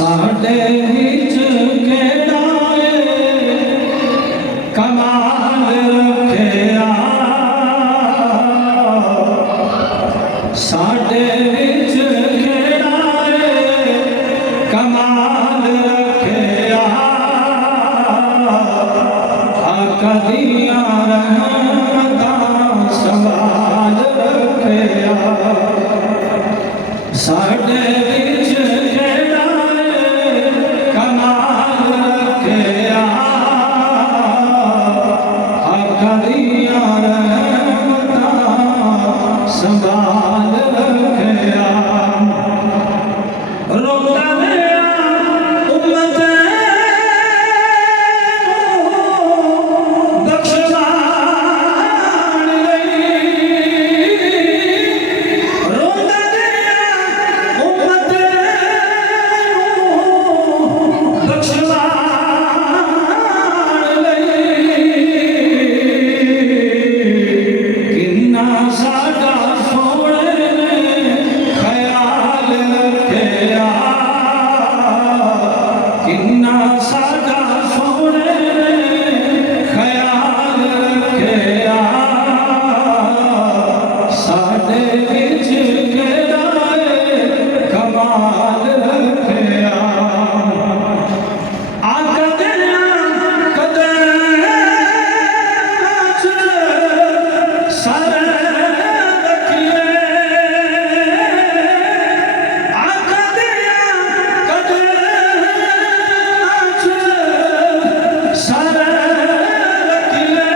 साडे विच केड़ा कमाल रखिया साडे विच केड़ा कमाल रखिया आका दियां रहमतां संभाल रखिया साडे विच केड़ा कमाल रखिया आका दियां रहमतां संभाल रखिया रोता गया उम्मत बख्शवान रोता गया उम्मत बख्शवान किन्ना साडा सोने ने ख्याल रखिया किन्ना साडा सोने ने ख्याल रखिया साडे विच केड़ा कमाल रखिया आका दियां कदरां च सर रखिए आका दियां कदरां च सर रखिए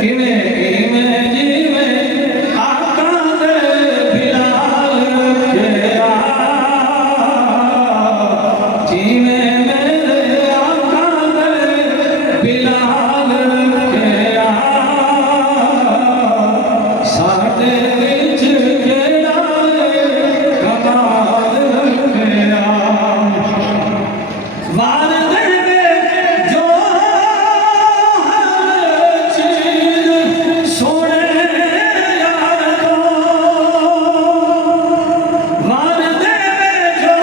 किवें किवें जिवें आका दे बिलाल रखिया जिवें मेरे आका दे बिलाल रखिया साडे विच केड़ा कमाल रखिया वार देवे जो हर चीज सोने यार को वार देवे जो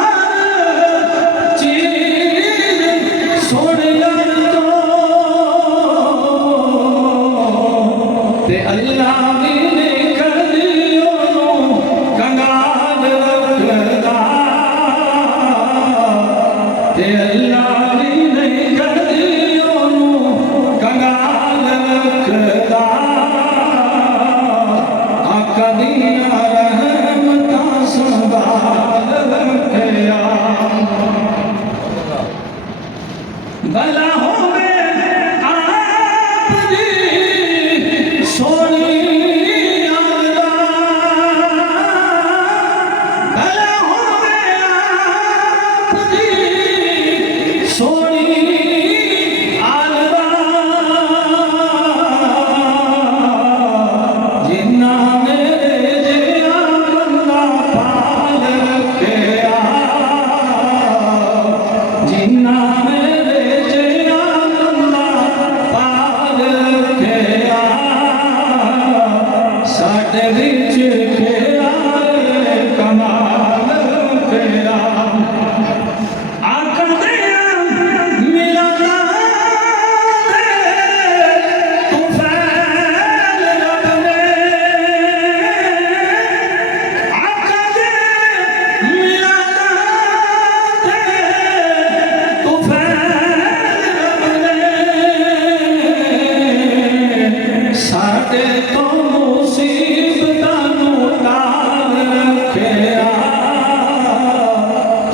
हर चीज सोने यार को ते अल्लाह भी नहीं कदियों कंगाल रखदा ते अल्लाह भी नहीं कदियों कंगाल रखदा आका दियां रहमतां संभाल रखिया भला होवे आप दी सोनी यादा भला होवे आप दी सोनी आलदा जिन्ना मेरे जिया बंदा पाल रखिया जिन्ना मेरे जिया बंदा पाल रखिया साडे विच केड़ा कमाल रखिया आका दियां मिलादां ते तुफैल रब ने आका दे मिलादां ते तुफैल रब ने साडे तो मुसीबतां नूं टाल रखिया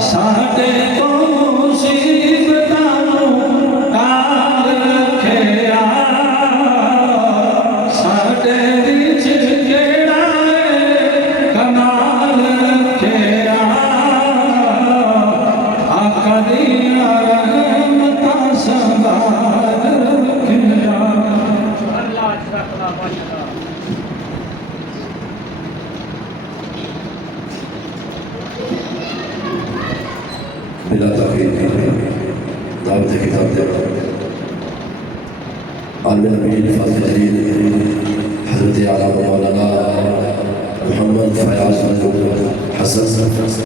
साडे तो मुसीबतां नूं टाल रखिया साडे विच केड़ा कमाल रखिया आका दियां रहमतां संभाल रखिया बिला ताक़ीद दावत किताब दे आलम नबी फाज़िल अजीज हज़रत आला मौलाना मोहम्मद फयाज़ फैसला